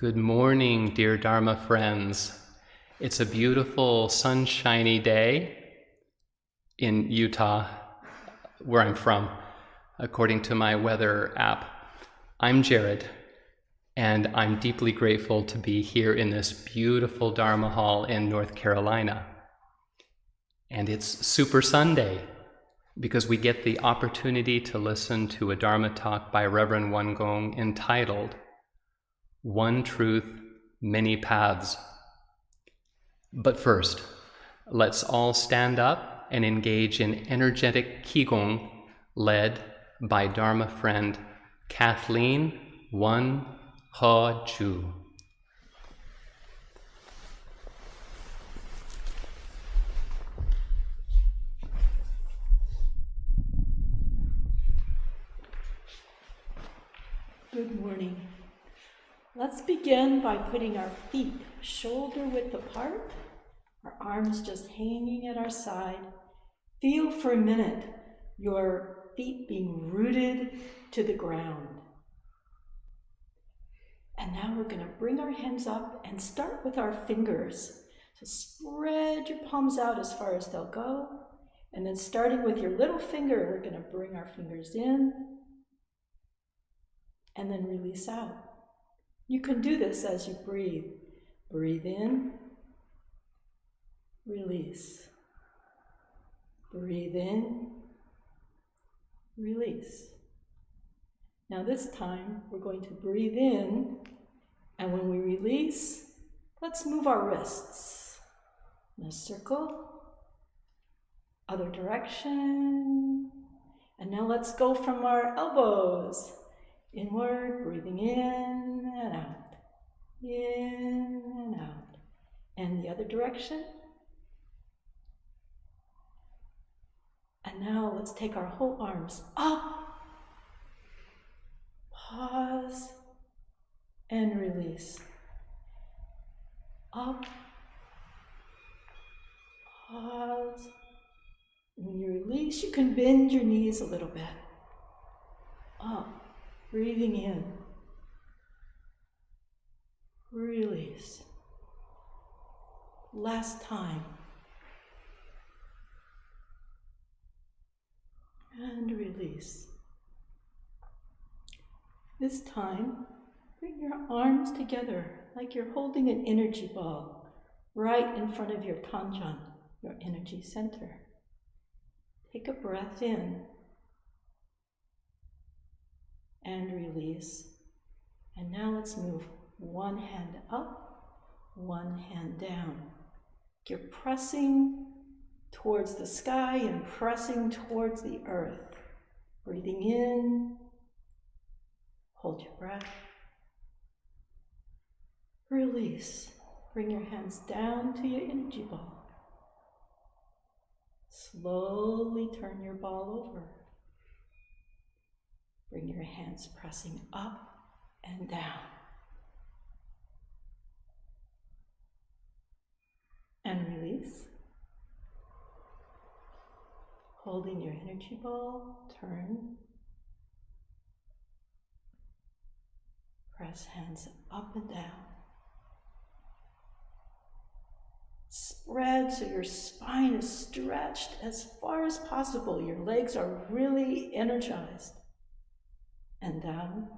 Good morning, dear Dharma friends. It's a beautiful, sunshiny day in Utah, where I'm from, according to my weather app. I'm Jared, and I'm deeply grateful to be here in this beautiful Dharma hall in North Carolina. And it's Super Sunday, because we get the opportunity to listen to a Dharma talk by Reverend Qi Gong entitled One Truth, Many Paths. But first, let's all stand up and engage in energetic Qi Gong led by Dharma friend Kathleen Wan Ho Ju. Good morning. Let's begin by putting our feet shoulder width apart, our arms just hanging at our side. Feel for a minute your feet being rooted to the ground. And now we're going to bring our hands up and start with our fingers. So spread your palms out as far as they'll go. And then starting with your little finger, we're going to bring our fingers in and then release out. You can do this as you breathe. Breathe in, release. Breathe in, release. Now this time we're going to breathe in, and when we release, let's move our wrists in a circle, other direction, and now let's go from our elbows inward, breathing in and out, in and out, and the other direction. And now let's take our whole arms up and release. Up, pause. When you release, you can bend your knees a little bit. Up, breathing in. Release. Last time. And release. This time, bring your arms together like you're holding an energy ball right in front of your tanjan, your energy center. Take a breath in and release. And now let's move one hand up, one hand down. You're pressing towards the sky and pressing towards the earth. Breathing in, hold your breath. Release. Bring your hands down to your energy ball. Slowly turn your ball over. Bring your hands pressing up and down. And release. Holding your energy ball, turn. Press hands up and down. Spread so your spine is stretched as far as possible. Your legs are really energized. And down.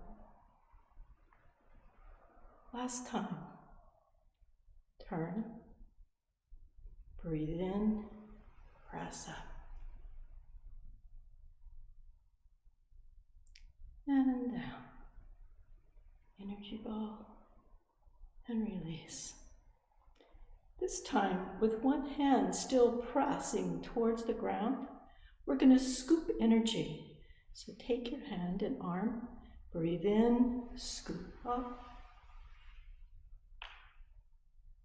Last time. Turn. Breathe in. Press up. And down. Energy ball. And release. This time, with one hand still pressing towards the ground, we're going to scoop energy. So take your hand and arm, breathe in, scoop up,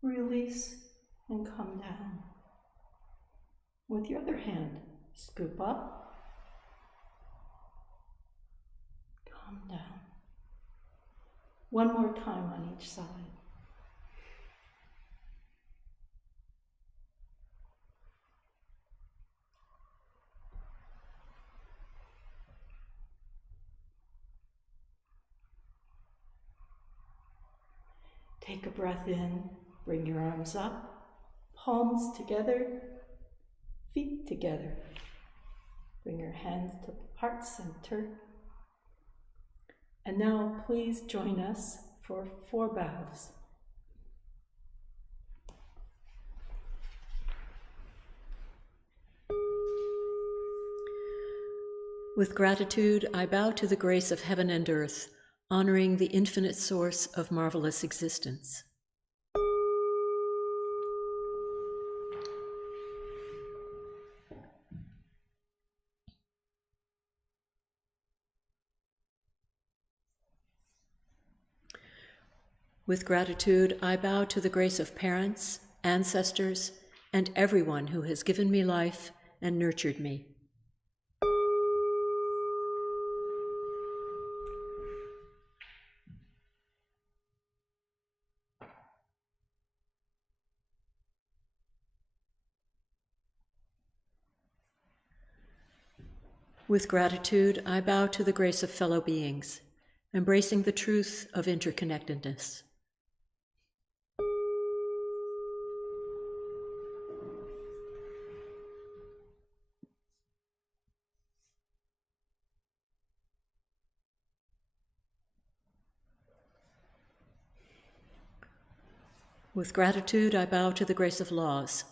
release, and come down. With your other hand, scoop up, come down. One more time on each side. Take a breath in, bring your arms up, palms together, feet together. Bring your hands to heart center. And now please join us for 4 bows. With gratitude, I bow to the grace of heaven and earth, honoring the infinite source of marvelous existence. With gratitude, I bow to the grace of parents, ancestors, and everyone who has given me life and nurtured me. With gratitude, I bow to the grace of fellow beings, embracing the truth of interconnectedness. With gratitude, I bow to the grace of laws,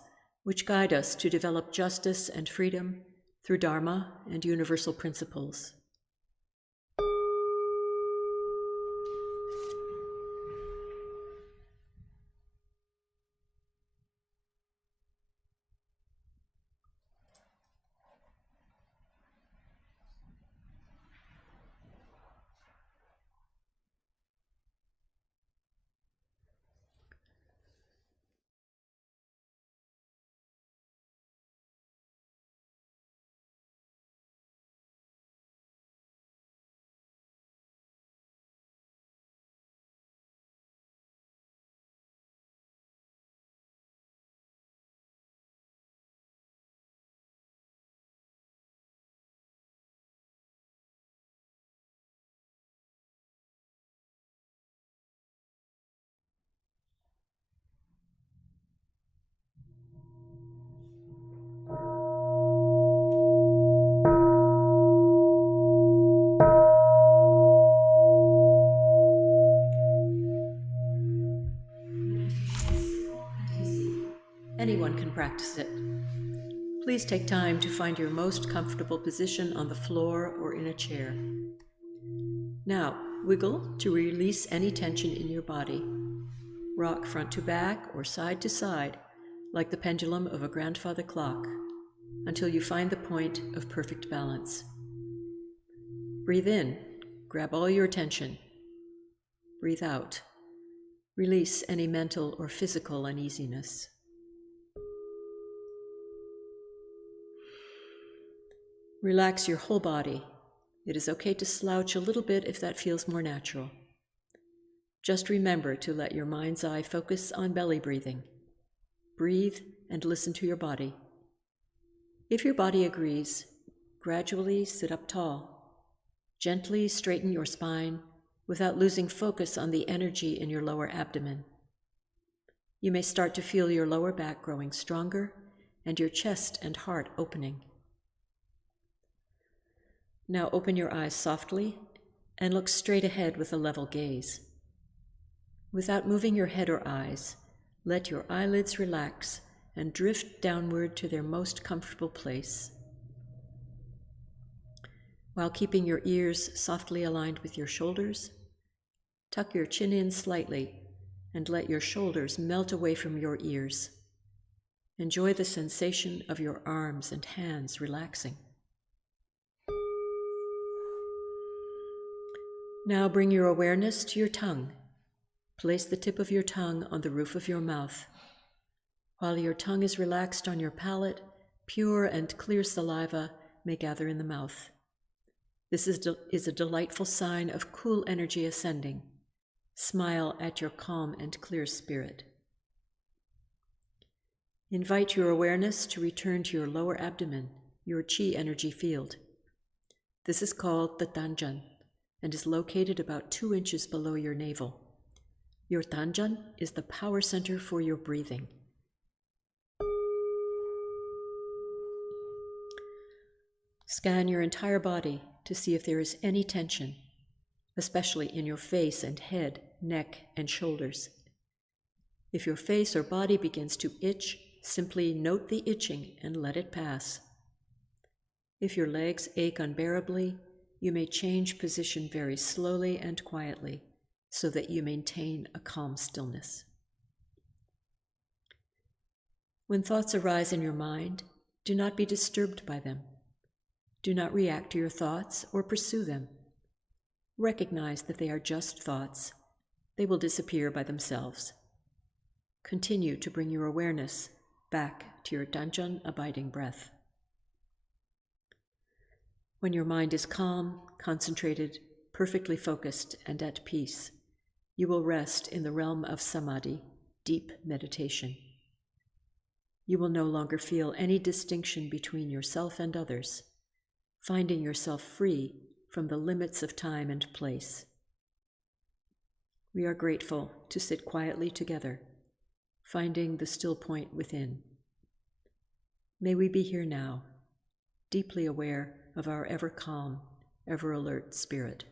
which guide us to develop justice and freedom through Dharma and universal principles. Anyone can practice it. Please take time to find your most comfortable position on the floor or in a chair. Now, wiggle to release any tension in your body. Rock front to back or side to side, like the pendulum of a grandfather clock, until you find the point of perfect balance. Breathe in, grab all your attention. Breathe out, release any mental or physical uneasiness. Relax your whole body. It is okay to slouch a little bit if that feels more natural. Just remember to let your mind's eye focus on belly breathing. Breathe and listen to your body. If your body agrees, gradually sit up tall. Gently straighten your spine without losing focus on the energy in your lower abdomen. You may start to feel your lower back growing stronger and your chest and heart opening. Now open your eyes softly and look straight ahead with a level gaze. Without moving your head or eyes, let your eyelids relax and drift downward to their most comfortable place. While keeping your ears softly aligned with your shoulders, tuck your chin in slightly and let your shoulders melt away from your ears. Enjoy the sensation of your arms and hands relaxing. Now bring your awareness to your tongue. Place the tip of your tongue on the roof of your mouth. While your tongue is relaxed on your palate, pure and clear saliva may gather in the mouth. This is a delightful sign of cool energy ascending. Smile at your calm and clear spirit. Invite your awareness to return to your lower abdomen, your Qi energy field. This is called the Danjan and is located about 2 inches below your navel. Your Danjan is the power center for your breathing. Scan your entire body to see if there is any tension, especially in your face and head, neck, and shoulders. If your face or body begins to itch, simply note the itching and let it pass. If your legs ache unbearably, you may change position very slowly and quietly so that you maintain a calm stillness. When thoughts arise in your mind, do not be disturbed by them. Do not react to your thoughts or pursue them. Recognize that they are just thoughts. They will disappear by themselves. Continue to bring your awareness back to your Danjan abiding breath. When your mind is calm, concentrated, perfectly focused, and at peace, you will rest in the realm of samadhi, deep meditation. You will no longer feel any distinction between yourself and others, finding yourself free from the limits of time and place. We are grateful to sit quietly together, finding the still point within. May we be here now, deeply aware of our ever calm, ever alert spirit.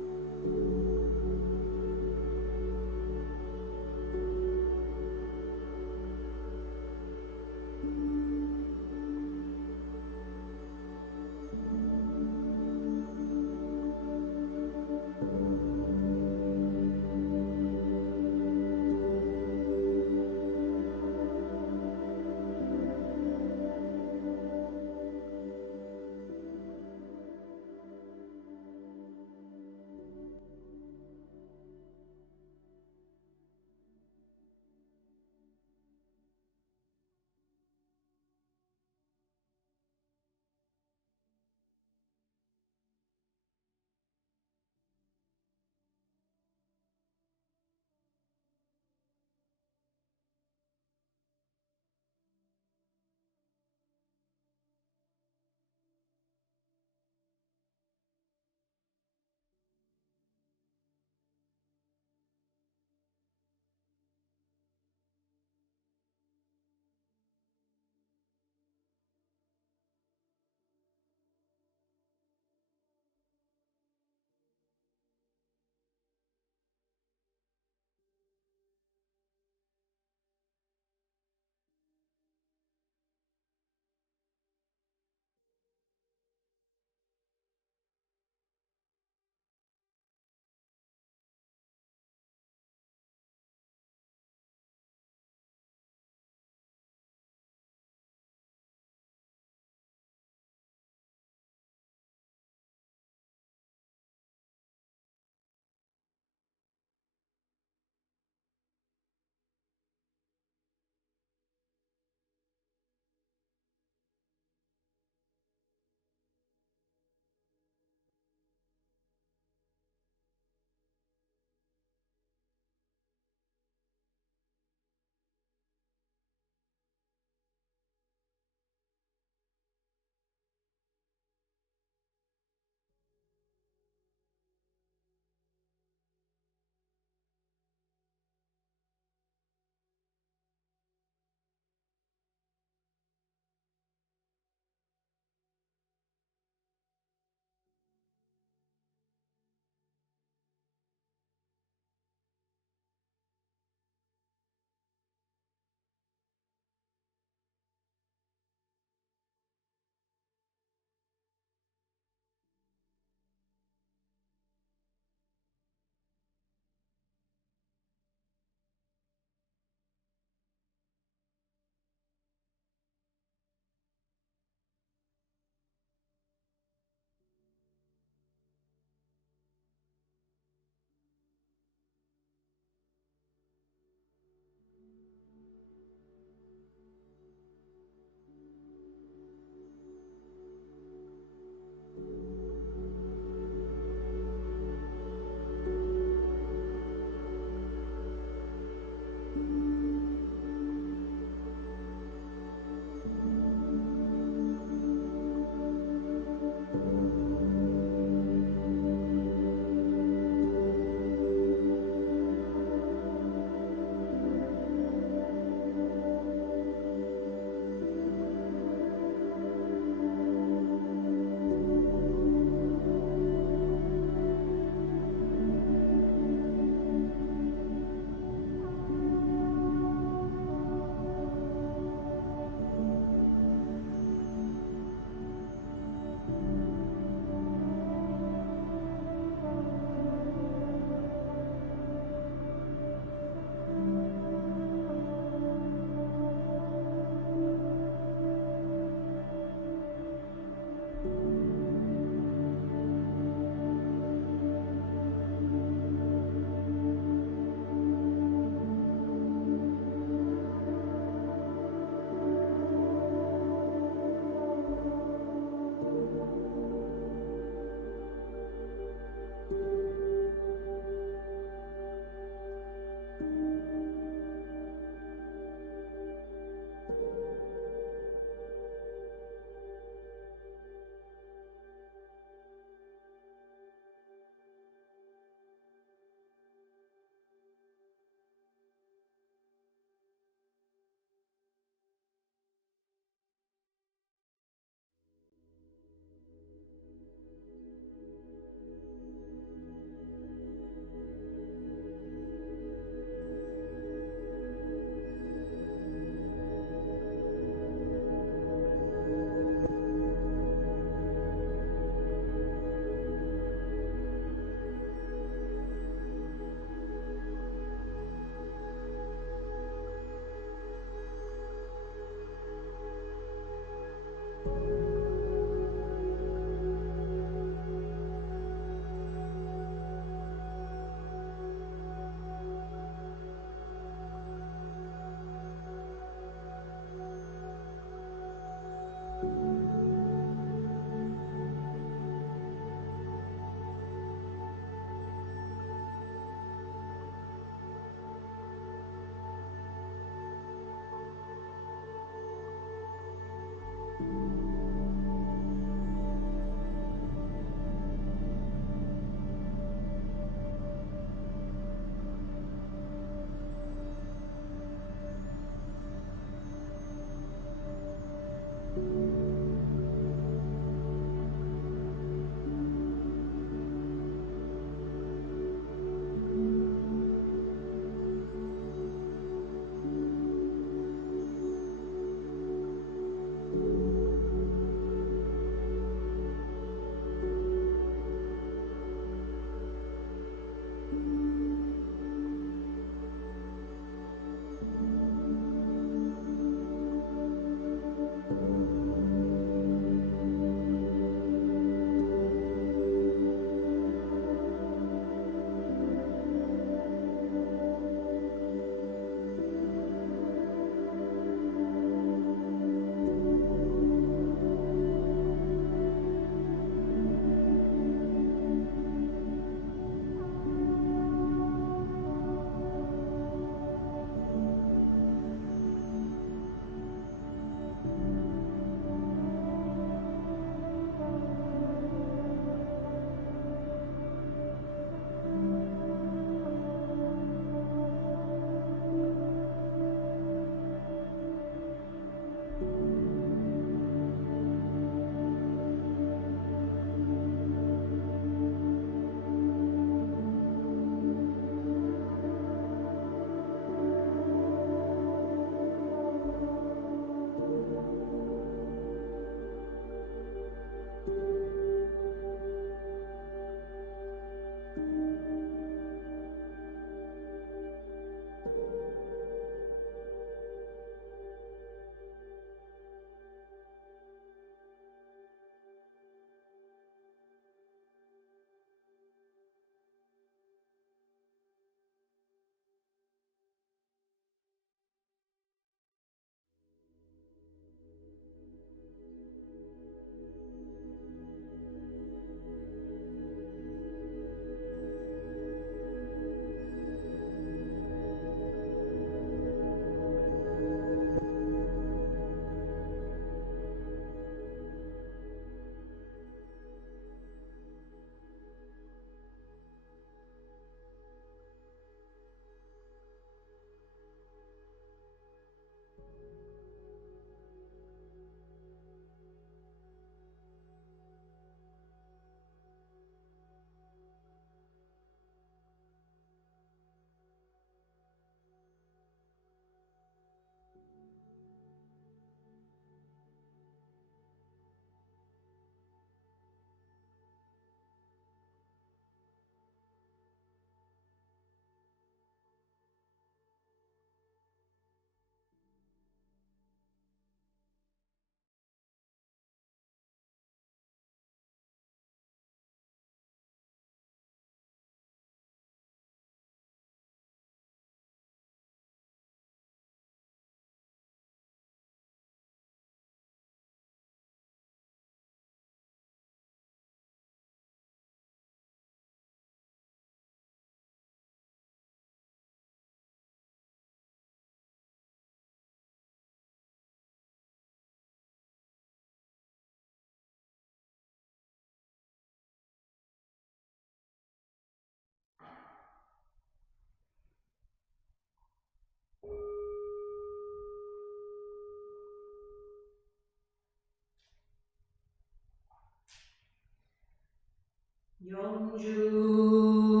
영주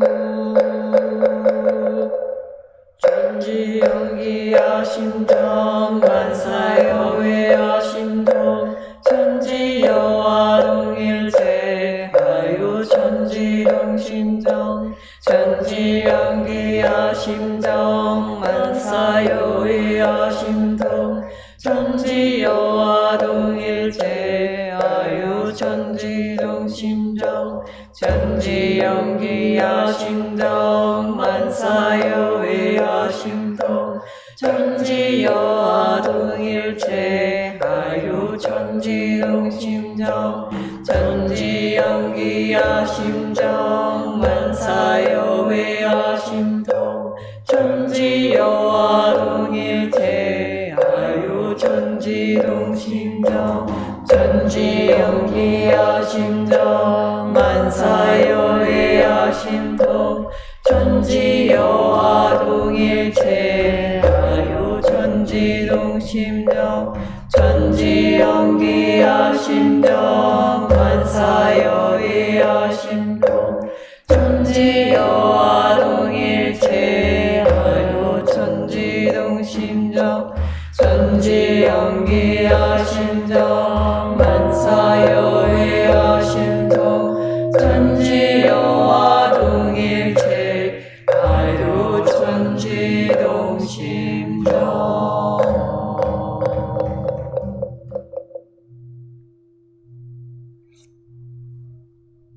전지영기야 심정 만사여외야 심동 천지여와 동일체 하유 천지동 심정 전지영기야 심정 만사여외야 심동 천지여와 동일체 하유 천지동 심정 전지영기야 심정 만사여외야 심동 천지여와 동일체 하유 천지동 심정 전지영기야 심정 만사여외야 심동 천지여와 동일체 하유 천지동 심정 전지영기야 심정 만사여외야 심동 천지여와 동일체 하유 천지동 심정 전지영기야 심정 만사여외야 심동 천지여와 동일체 하유 천지동 심정 전지영기야 심정 만사여외야 심동 천지여와 동일체 하유 천지동 심정.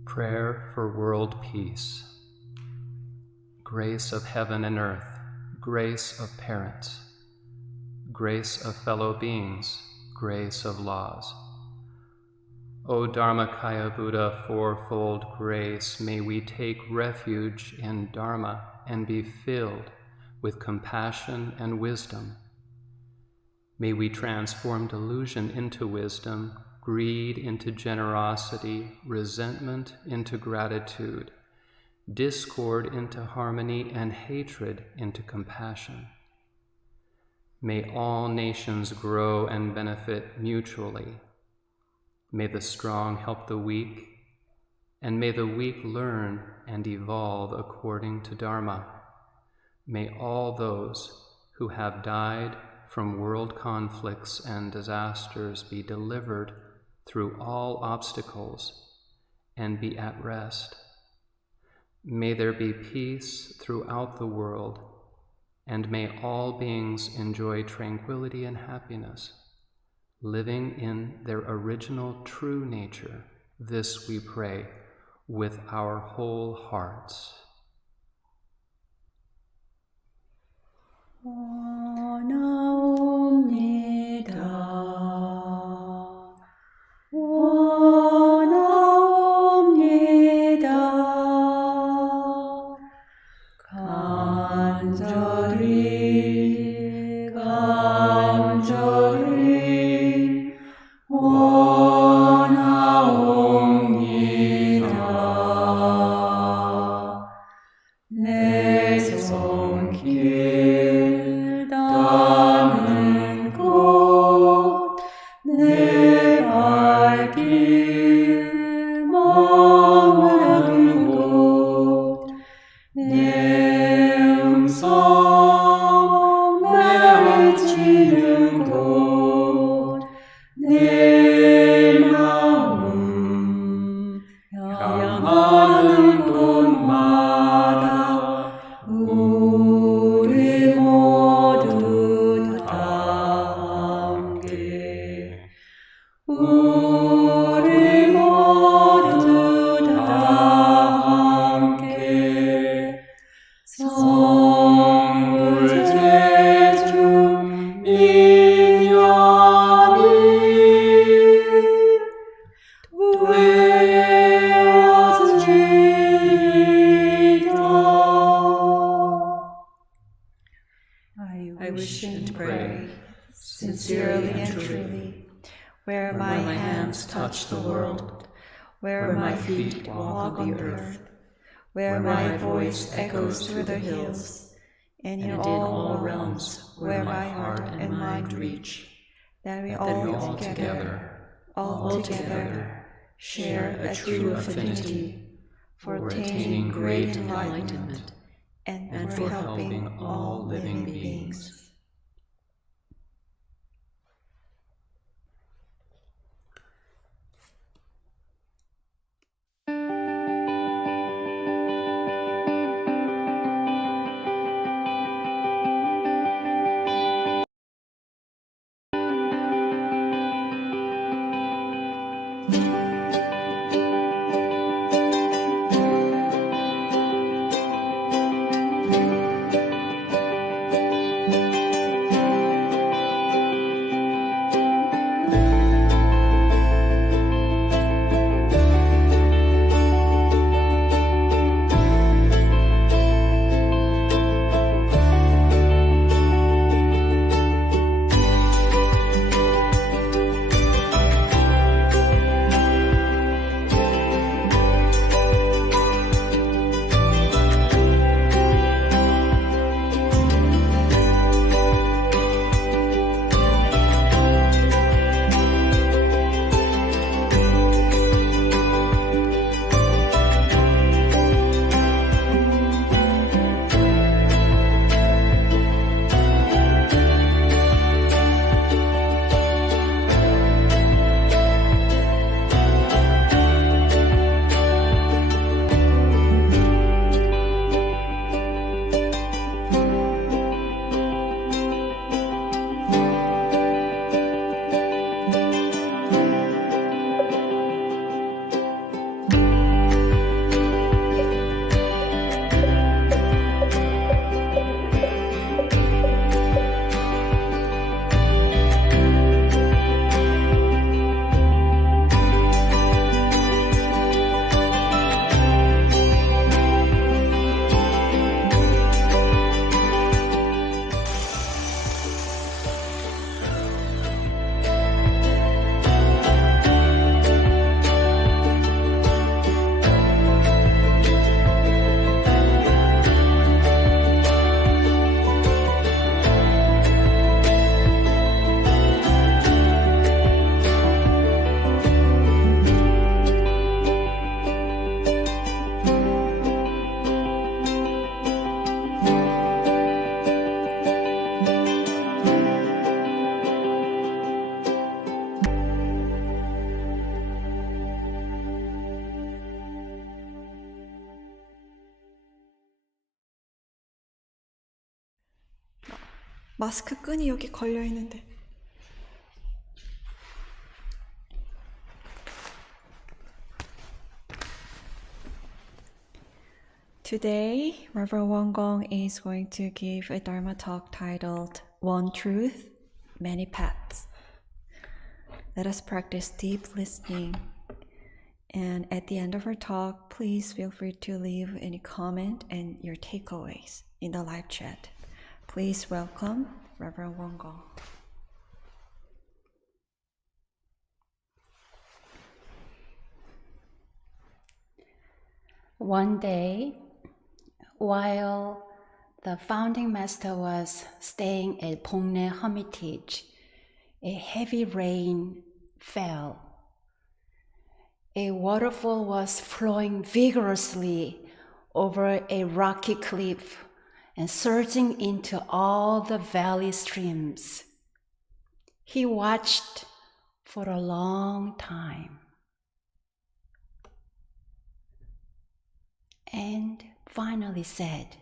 Prayer for world peace. Grace of heaven and earth, grace of parents, grace of fellow beings, grace of laws. O Dharmakaya Buddha, fourfold grace, may we take refuge in Dharma and be filled with compassion and wisdom. May we transform delusion into wisdom, greed into generosity, resentment into gratitude, discord into harmony, and hatred into compassion. May all nations grow and benefit mutually. May the strong help the weak, and may the weak learn and evolve according to Dharma. May all those who have died from world conflicts and disasters be delivered through all obstacles and be at rest. May there be peace throughout the world, and may all beings enjoy tranquility and happiness, living in their original true nature. This we pray with our whole hearts. I wish and pray, sincerely and truly, where my hands touch the world, where my feet walk on the earth, where my voice echoes through the hills, and in all realms where my heart and mind reach, that we all together share a true affinity for attaining great enlightenment, and for helping all living beings. 마스크 끈이 여기 걸려 있는데. Today, Reverend Qi Gong is going to give a Dharma talk titled One Truth, Many Paths. Let us practice deep listening. And at the end of our talk, please feel free to leave any comment and your takeaways in the live chat. Please welcome Reverend Qi Gong. One day, while the founding master was staying at Pongnae Hermitage, a heavy rain fell. A waterfall was flowing vigorously over a rocky cliff and surging into all the valley streams. He watched for a long time and finally said,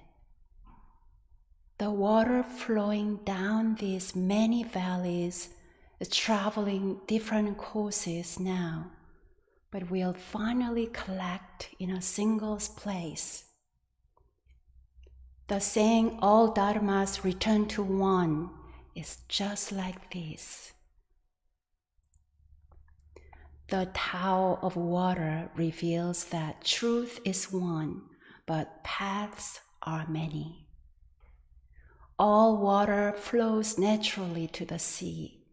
"The water flowing down these many valleys is traveling different courses now, but will finally collect in a single place. The saying, all dharmas return to one, is just like this. The Tao of water reveals that truth is one, but paths are many. All water flows naturally to the sea.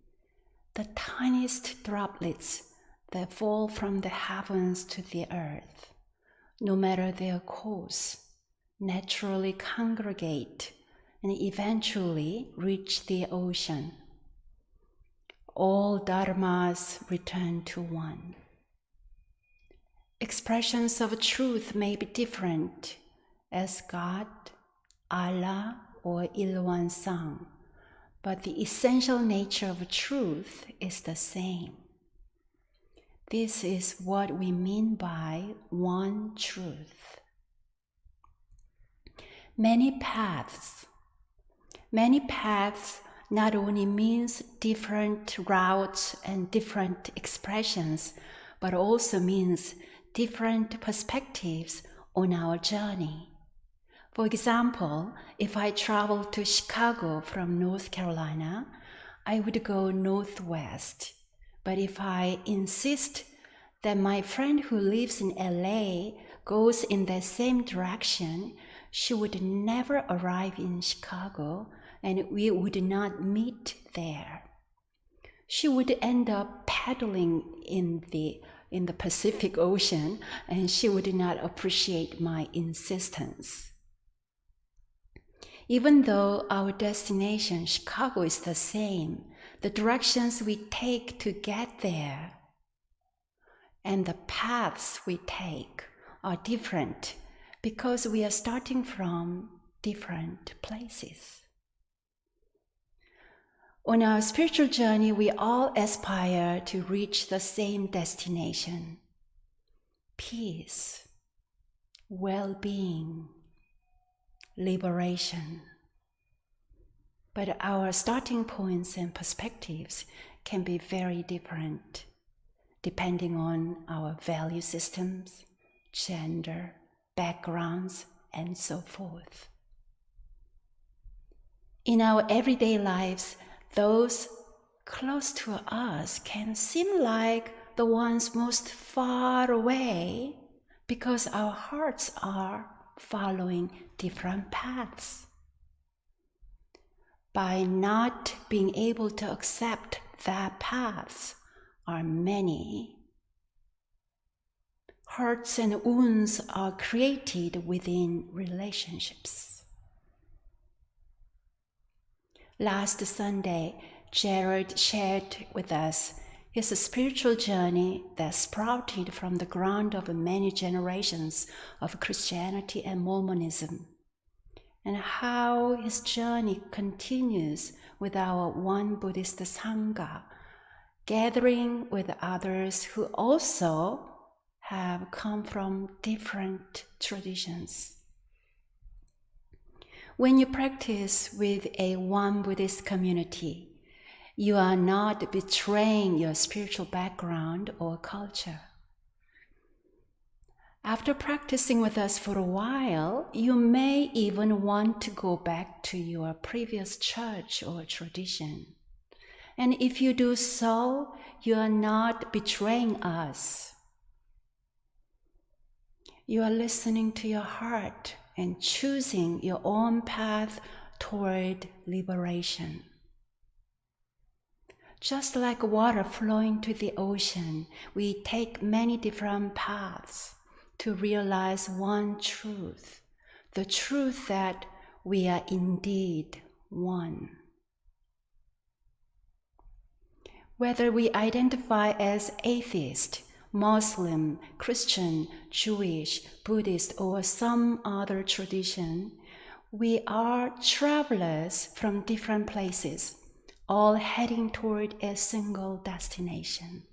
The tiniest droplets that fall from the heavens to the earth, no matter their course, naturally congregate and eventually reach the ocean. All dharmas return to one. expressions of truth may be different, as God, Allah, or Il-Wan-Sang, but the essential nature of truth is the same. This is what we mean by one truth. Many paths not only means different routes and different expressions, but also means different perspectives on our journey. For example, if I travel to Chicago from North Carolina, I would go northwest. But if I insist that my friend who lives in LA goes in the same direction, she would never arrive in Chicago and we would not meet there. She would end up paddling in the Pacific Ocean and she would not appreciate my insistence. Even though our destination, Chicago, is the same, the directions we take to get there and the paths we take are different because we are starting from different places. On our spiritual journey, we all aspire to reach the same destination: peace, well-being, liberation. But our starting points and perspectives can be very different, depending on our value systems, gender, backgrounds, and so forth. In our everyday lives, those close to us can seem like the ones most far away because our hearts are following different paths. By not being able to accept that paths are many, hurts and wounds are created within relationships. Last Sunday, Jared shared with us his spiritual journey that sprouted from the ground of many generations of Christianity and Mormonism, and how his journey continues with our One Buddhist Sangha, gathering with others who also have come from different traditions. When you practice with a One Buddhist community, you are not betraying your spiritual background or culture. After practicing with us for a while, you may even want to go back to your previous church or tradition. And if you do so, you are not betraying us. You are listening to your heart and choosing your own path toward liberation. Just like water flowing to the ocean, we take many different paths to realize one truth, the truth that we are indeed one. Whether we identify as atheist, Muslim, Christian, Jewish, Buddhist, or some other tradition, we are travelers from different places, all heading toward a single destination.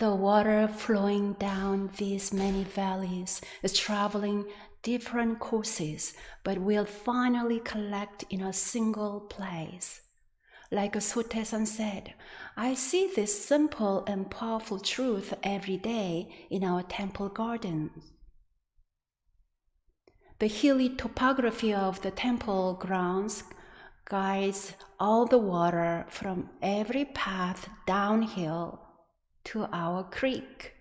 The water flowing down these many valleys is traveling different courses, but will finally collect in a single place. Like Sotaesan said, I see this simple and powerful truth every day in our temple gardens. The hilly topography of the temple grounds guides all the water from every path downhill to our creek.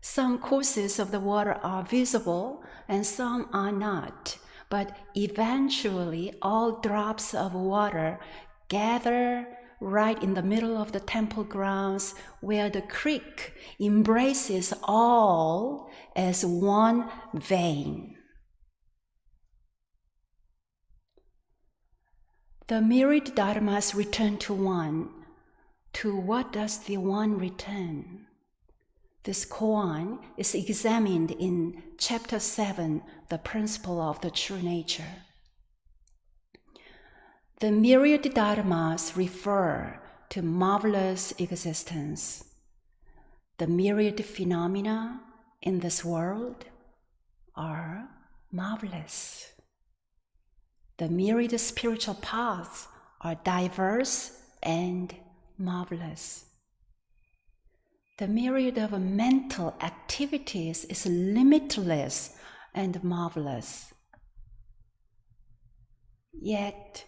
Some courses of the water are visible and some are not, but eventually all drops of water gather right in the middle of the temple grounds where the creek embraces all as one vein. The myriad dharmas return to one. To what does the one return? This koan is examined in Chapter 7, The Principle of the True Nature. The myriad dharmas refer to marvelous existence. The myriad phenomena in this world are marvelous. The myriad spiritual paths are diverse and marvelous. The myriad of mental activities is limitless and marvelous. Yet,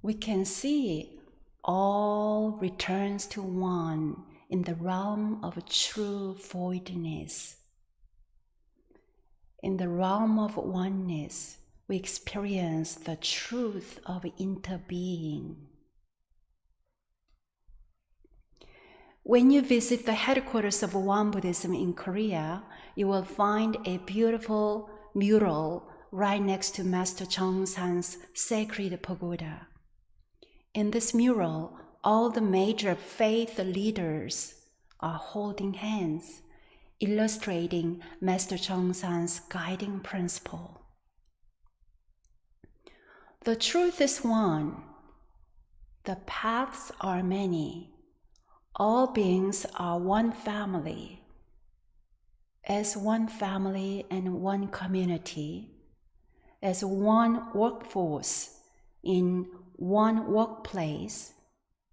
we can see all returns to one in the realm of true voidness. In the realm of oneness, we experience the truth of interbeing. When you visit the headquarters of Won Buddhism in Korea, you will find a beautiful mural right next to Master Chongsan's sacred pagoda. In this mural, all the major faith leaders are holding hands, illustrating Master Chongsan's guiding principle. The truth is one. The paths are many. All beings are one family. As one family and one community, as one workforce in one workplace,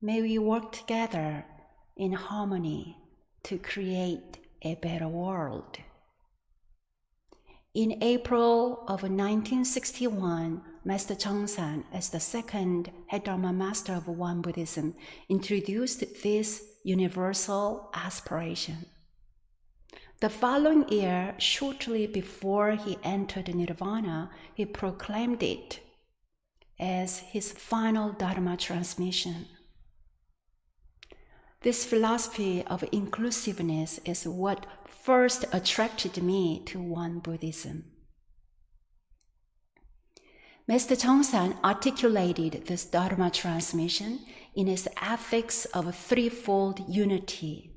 may we work together in harmony to create a better world. In April of 1961, Master Chongsan, as the second head Dharma master of Won Buddhism, introduced this universal aspiration. The following year, shortly before he entered Nirvana, he proclaimed it as his final Dharma transmission. This philosophy of inclusiveness is what first attracted me to Won Buddhism. Master Chongsan articulated this Dharma transmission in his ethics of threefold unity.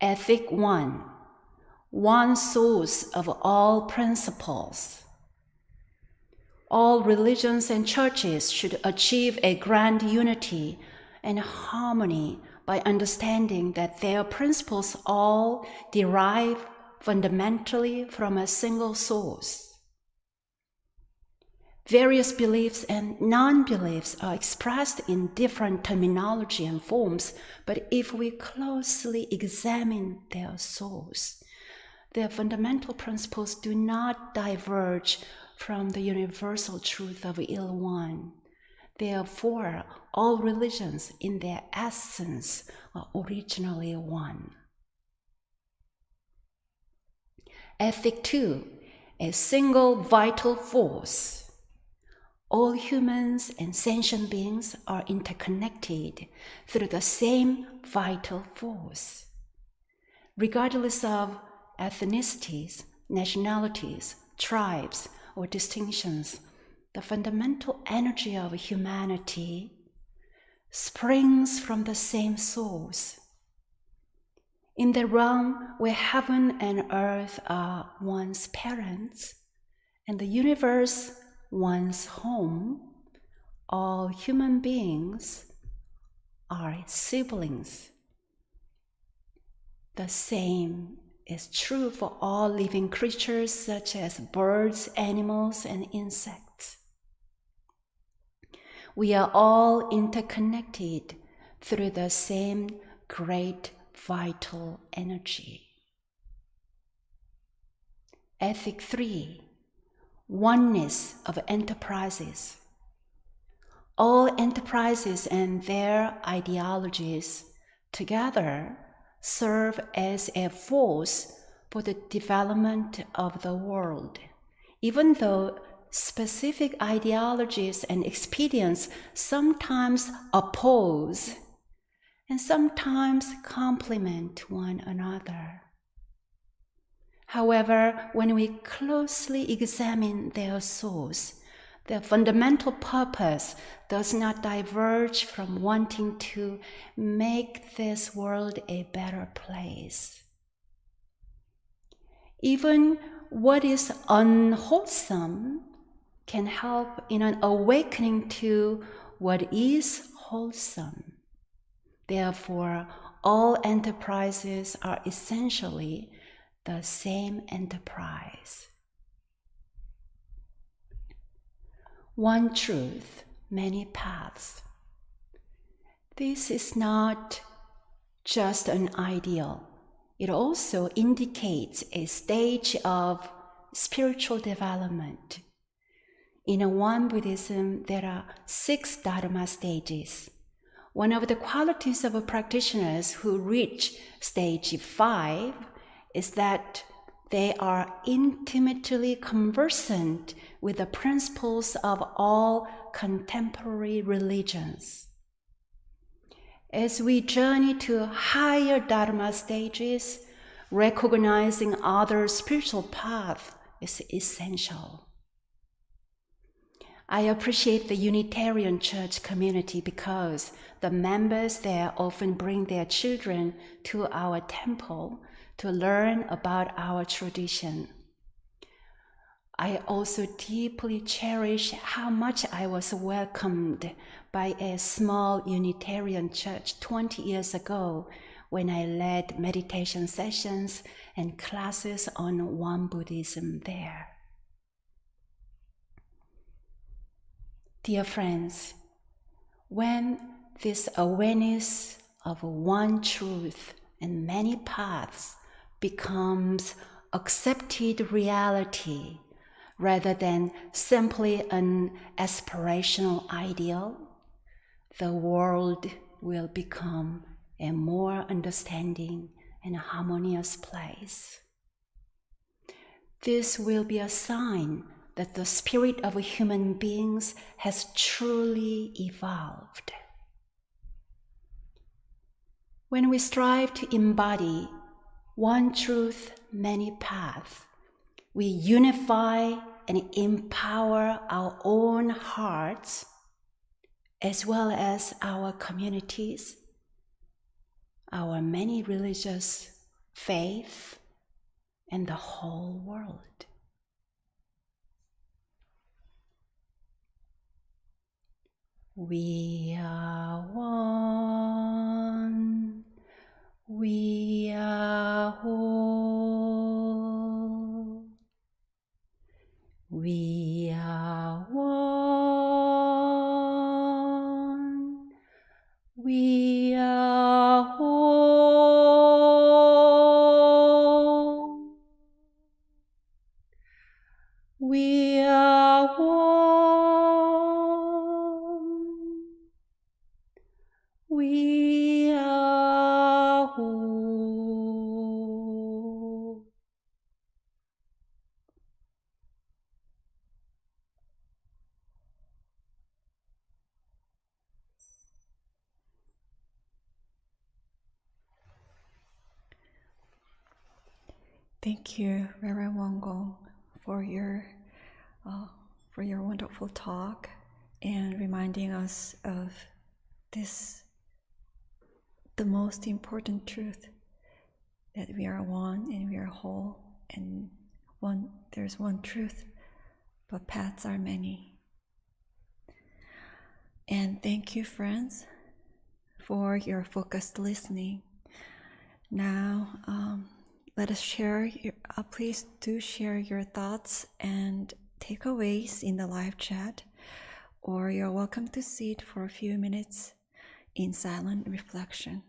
Ethic 1, one source of all principles. All religions and churches should achieve a grand unity and harmony by understanding that their principles all derive fundamentally from a single source. Various beliefs and non-beliefs are expressed in different terminology and forms, but if we closely examine their source, their fundamental principles do not diverge from the universal truth of Il One. Therefore, all religions in their essence are originally one. Ethic 2, a single vital force. All humans and sentient beings are interconnected through the same vital force. Regardless of ethnicities, nationalities, tribes, or distinctions, the fundamental energy of humanity springs from the same source. In the realm where heaven and earth are one's parents, and the universe one's home, all human beings are siblings. The same is true for all living creatures such as birds, animals, and insects. We are all interconnected through the same great vital energy. Ethic 3, oneness of enterprises. All enterprises and their ideologies together serve as a force for the development of the world, even though specific ideologies and expedients sometimes oppose and sometimes complement one another. However, when we closely examine their source, their fundamental purpose does not diverge from wanting to make this world a better place. Even what is unwholesome can help in an awakening to what is wholesome. Therefore, all enterprises are essentially the same enterprise. One truth, many paths. This is not just an ideal. It also indicates a stage of spiritual development. In Won Buddhism, there are 6 Dharma stages. One of the qualities of practitioners who reach stage 5 is that they are intimately conversant with the principles of all contemporary religions. As we journey to higher Dharma stages, recognizing other spiritual paths is essential. I appreciate the Unitarian Church community because the members there often bring their children to our temple to learn about our tradition. I also deeply cherish how much I was welcomed by a small Unitarian church 20 years ago when I led meditation sessions and classes on Won Buddhism there. Dear friends, when this awareness of one truth and many paths becomes accepted reality, rather than simply an aspirational ideal, the world will become a more understanding and harmonious place. This will be a sign that the spirit of human beings has truly evolved. When we strive to embody one truth, many paths, we unify and empower our own hearts as well as our communities, our many religious faiths, and the whole world. We are one. We are whole. We are one. We are whole. We are one. We are whole. Thank you, Reverend Wongo, for your wonderful talk and reminding us of this, the most important truth, that we are one and we are whole, and there's one truth, but paths are many. And thank you, friends, for your focused listening. Now, let us share. Please do share your thoughts and takeaways in the live chat, or you're welcome to sit for a few minutes in silent reflection.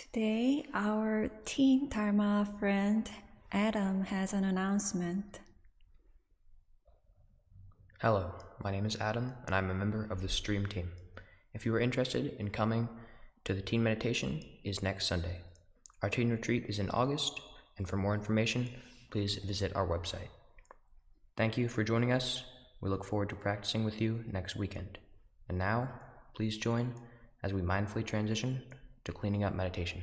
Today, our teen Dharma friend Adam has an announcement. Hello, my name is Adam, and I'm a member of the Stream team. If you are interested in coming to the teen meditation, is next Sunday. Our teen retreat is in August, and for more information, please visit our website. Thank you for joining us. We look forward to practicing with you next weekend. And now, please join as we mindfully transition to cleaning up meditation.